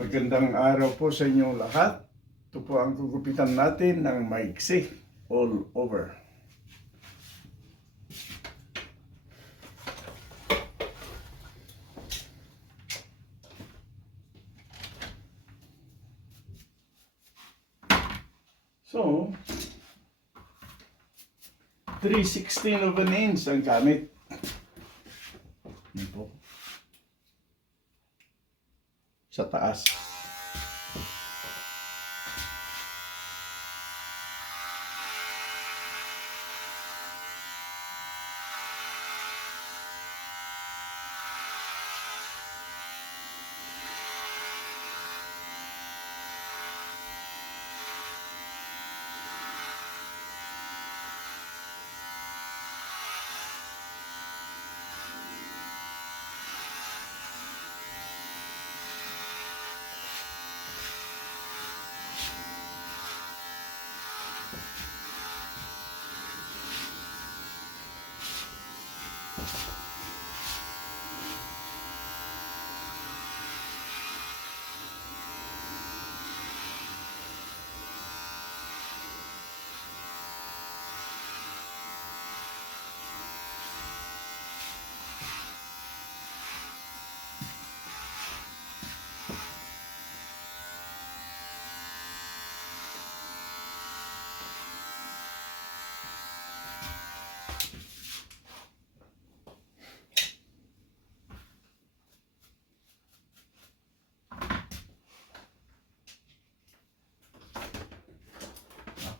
Magandang araw po sa inyong lahat. Ito po ang gugupitan natin ng maiksi all over. So, 3/16 of an inch ang gamit. Ito. Sa taas.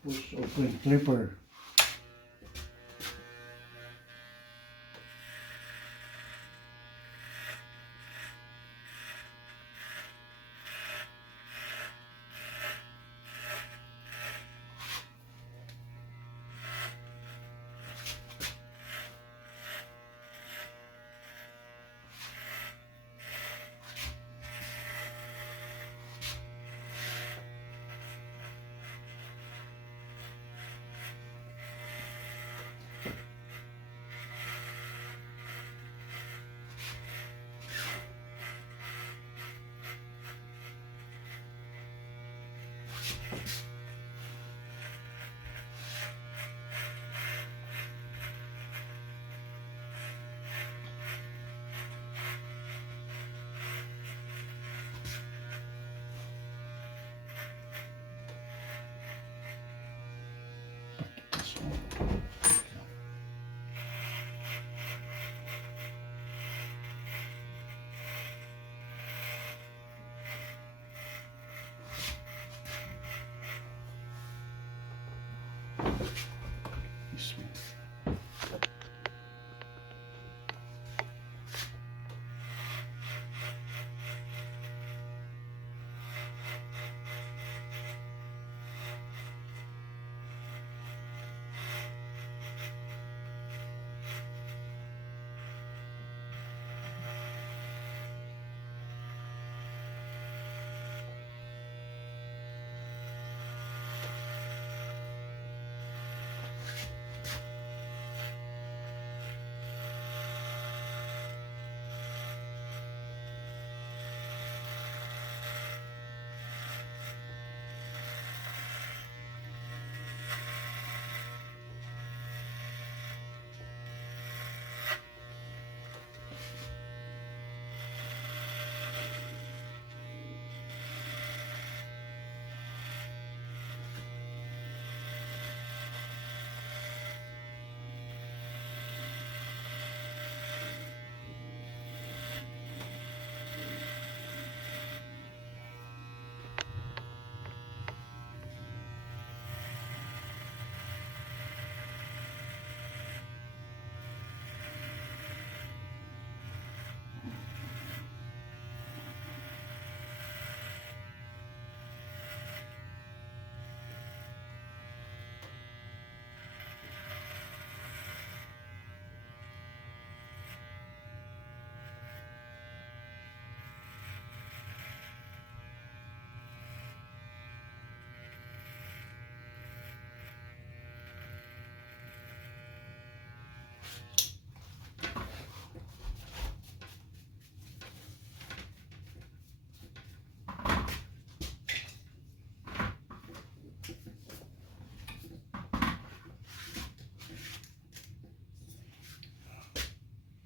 Tapos open clipper.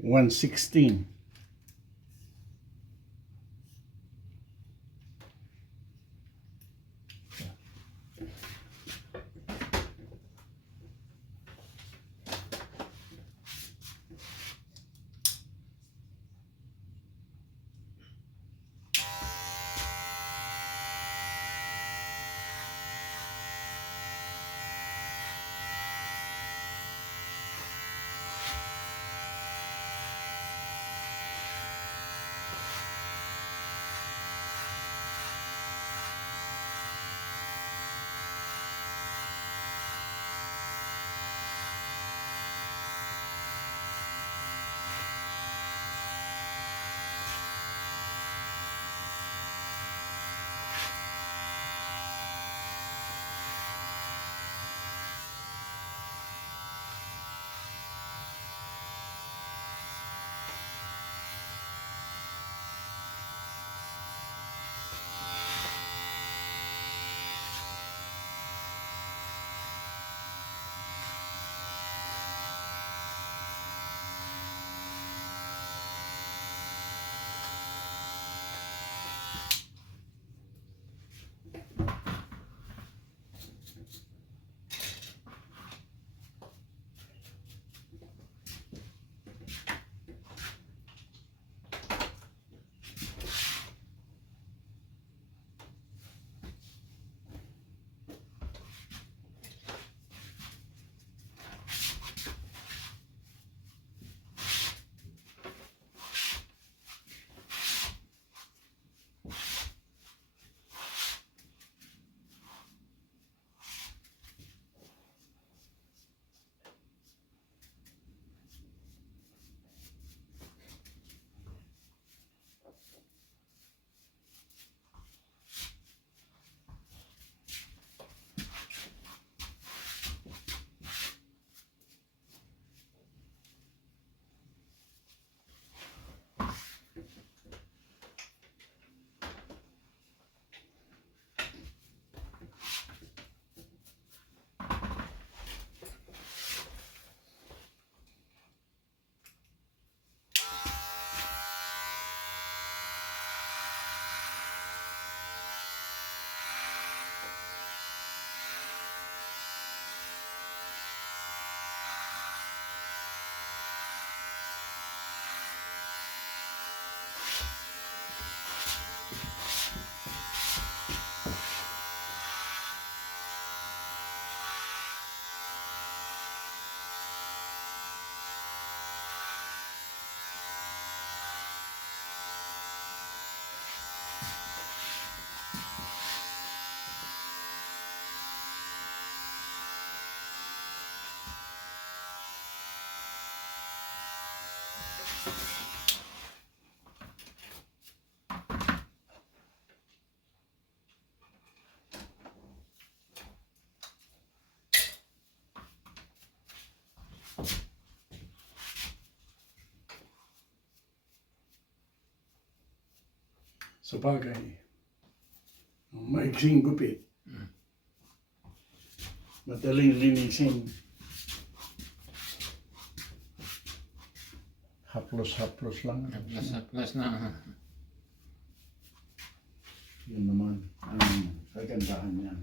116. Sa bagay, maiksing gupit. Madaling linisin. Haplos-haplos lang. Haplas na. Yun naman ang kagandahan niyan.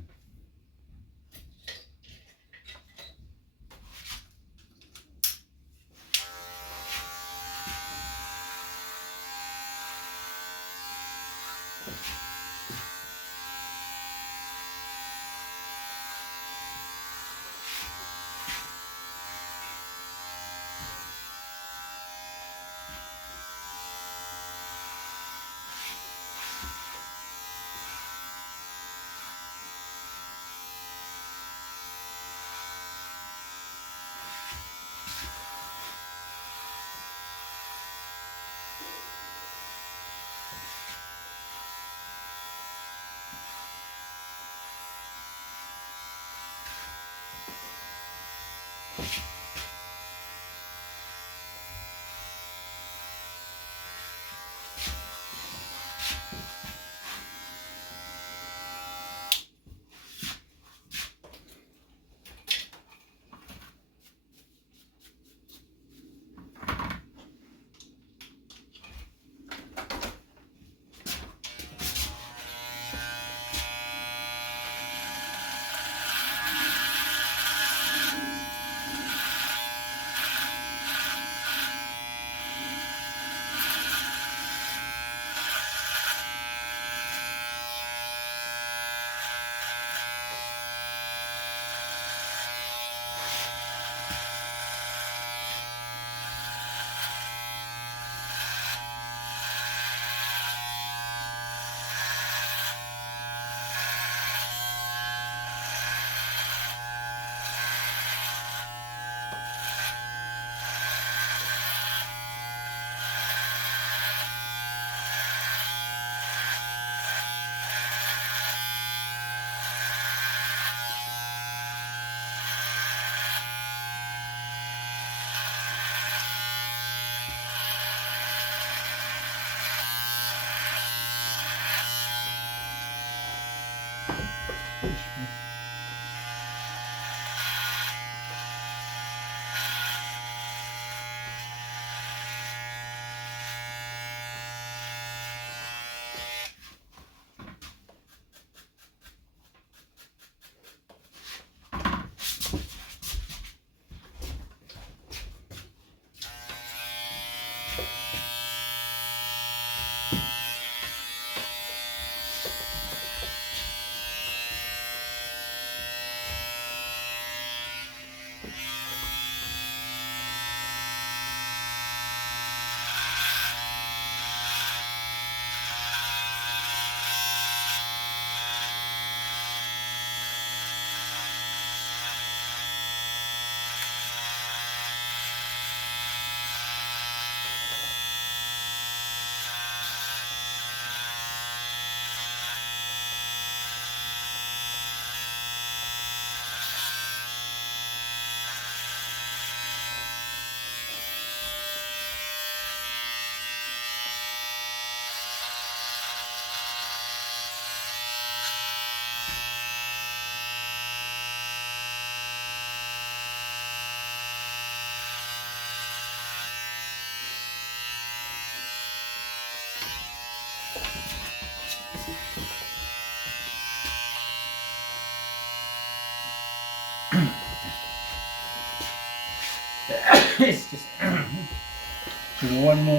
Subukan mo,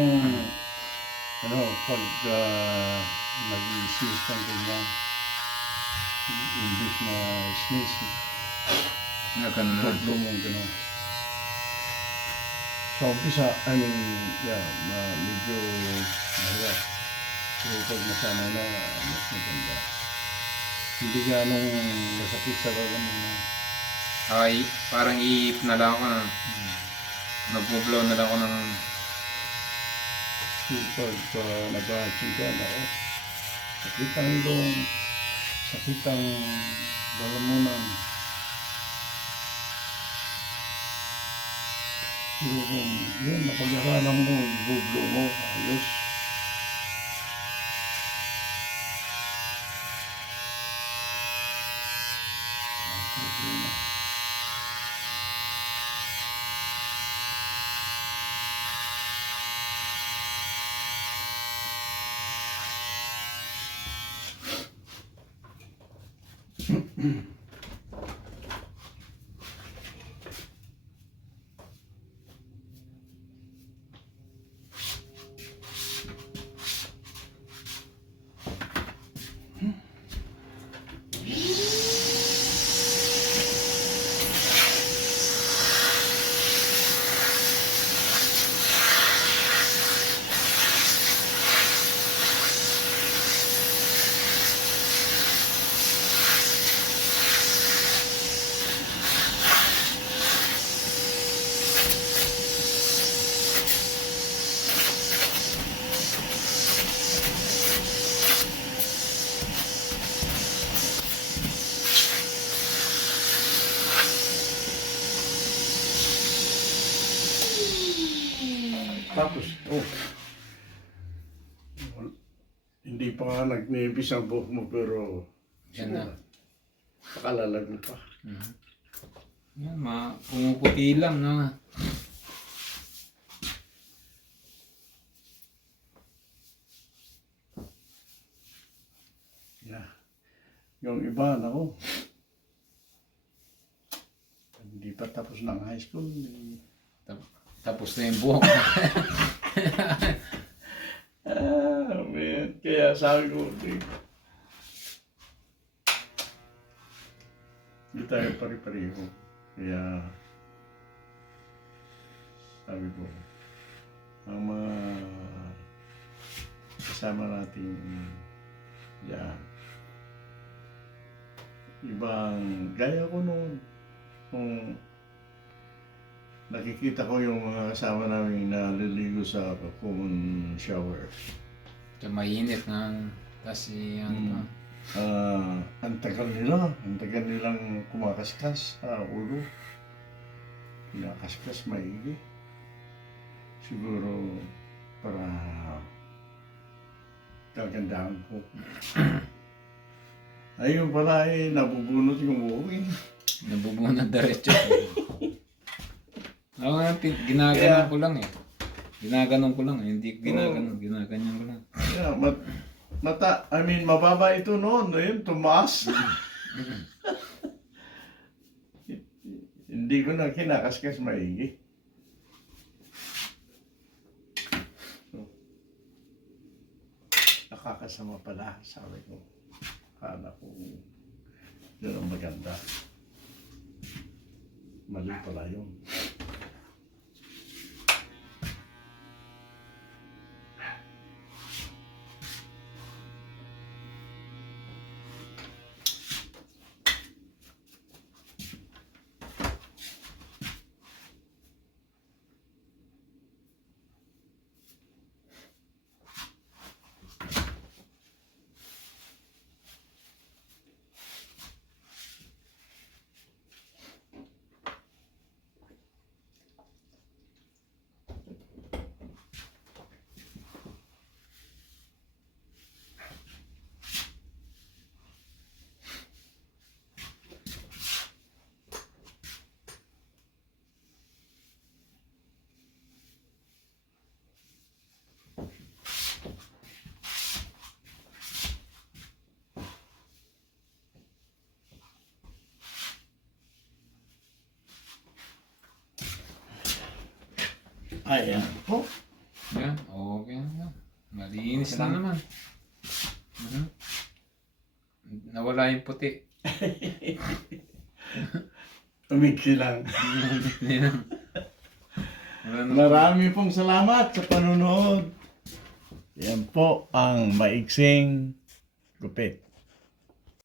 ano, pag nag-iisip kang ganyan, imbis na sneeze, Ganun lang. tuglo mo gano'n. Sa umpisa, yeah, medyo mahirap. Pero pag nasanay na, mas maganda. Hindi ganong masakit sa lalamunan. Ay, parang iip na lang ako na. Nagpo-blow na lang ako ng... Pag nag-aaching ka, ako, sakit ang ilong, sakit ang lalamunan. Pero kung yun, napag-aralan mo, ibublo mo, ayos. Ang problema. Tapos, hindi pa nga nagnipis ang buhok mo, pero Yan na. pakalalago pa. Yan, pumuputi lang, no? Yeah. Yung iba, nako, hindi pa tapos ng high school. Tapos na yung buhok. Man, kaya sabi ko, hindi tayo pare-pareho. Kaya, sabi ko, ang mga kasama natin yan, ibang gaya ko noon, kung nakikita ko yung mga kasama namin na naliligo sa common shower. Ito mainit na. Kasi ano pa. Ang tagal nilang kumakaskas sa ulo. Kinakaskas maigi. Siguro para kagandahan ko. Ayun pala nabubunot yung buhok eh. Nabubunod diretso. Ako nga, ginaganon ko lang eh. Ginaganon ko lang eh. Hindi ginaganon. Ginaganyan ko lang. Yeah, mababa ito noon. Ayun, tumaas. Hindi ko na kinakaskas maigi. So, nakakasama pala, sabi ko. Akala ko yun ang maganda. Mali pala yun. Ayan po. Yan, okay na. Malinis na naman. Mhm. Nawala yung puti. Umigsi lang. Yan. Wala na. Marami pong salamat sa panunod. Yan po ang maiksing gupit.